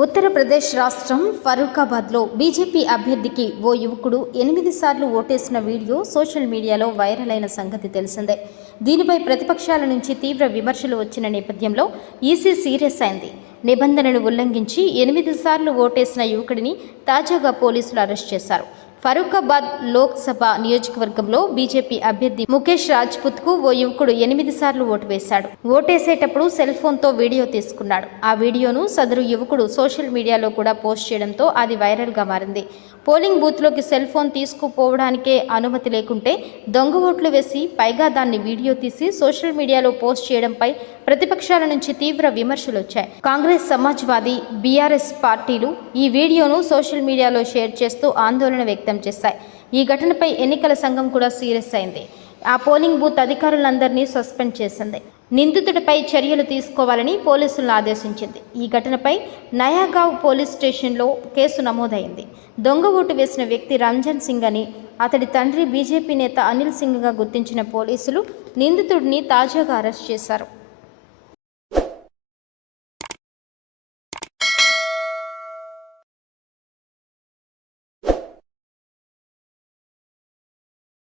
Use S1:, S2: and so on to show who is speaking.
S1: ఉత్తరప్రదేశ్ రాష్ట్రం ఫరూఖాబాద్లో బీజేపీ అభ్యర్థికి ఓ యువకుడు ఎనిమిది సార్లు ఓటేసిన వీడియో సోషల్ మీడియాలో వైరల్ అయిన సంగతి తెలిసిందే. దీనిపై ప్రతిపక్షాల నుంచి తీవ్ర విమర్శలు వచ్చిన నేపథ్యంలో ఈసీ సీరియస్ అయింది. నిబంధనలు ఉల్లంఘించి ఎనిమిది సార్లు ఓటేసిన యువకుడిని తాజాగా పోలీసులు అరెస్ట్ చేశారు. ఫరూఖాబాద్ లోక్సభ నియోజకవర్గంలో బీజేపీ అభ్యర్థి ముఖేష్ రాజ్పుత్కు ఓ యువకుడు ఎనిమిది సార్లు ఓటు వేశాడు. ఓటేసేటప్పుడు సెల్ ఫోన్తో వీడియో తీసుకున్నాడు. ఆ వీడియోను సదరు యువకుడు సోషల్ మీడియాలో కూడా పోస్ట్ చేయడంతో అది వైరల్గా మారింది. పోలింగ్ బూత్లోకి సెల్ ఫోన్ తీసుకుపోవడానికే అనుమతి లేకుంటే దొంగ ఓట్లు వేసి పైగా దాన్ని వీడియో తీసి సోషల్ మీడియాలో పోస్ట్ చేయడంపై ప్రతిపక్షాల నుంచి తీవ్ర విమర్శలు వచ్చాయి. కాంగ్రెస్ సమాజ్వాదీ బీఆర్ఎస్ పార్టీలు ఈ వీడియోను సోషల్ మీడియాలో షేర్ చేస్తూ ఆందోళన వ్యక్తం వ్యక్తం చేశాయి ఈ ఘటనపై ఎన్నికల సంఘం కూడా సీరియస్ అయింది. ఆ పోలింగ్ బూత్ అధికారులందరినీ సస్పెండ్ చేసింది. నిందితుడిపై చర్యలు తీసుకోవాలని పోలీసులను ఆదేశించింది. ఈ ఘటనపై నయాగావ్ పోలీస్ స్టేషన్లో కేసు నమోదైంది. దొంగ ఓటు వేసిన వ్యక్తి రంజన్ సింగ్ అని అతడి తండ్రి బీజేపీ నేత అనిల్ సింగ్గా గుర్తించిన పోలీసులు నిందితుడిని తాజాగా అరెస్ట్ చేశారు.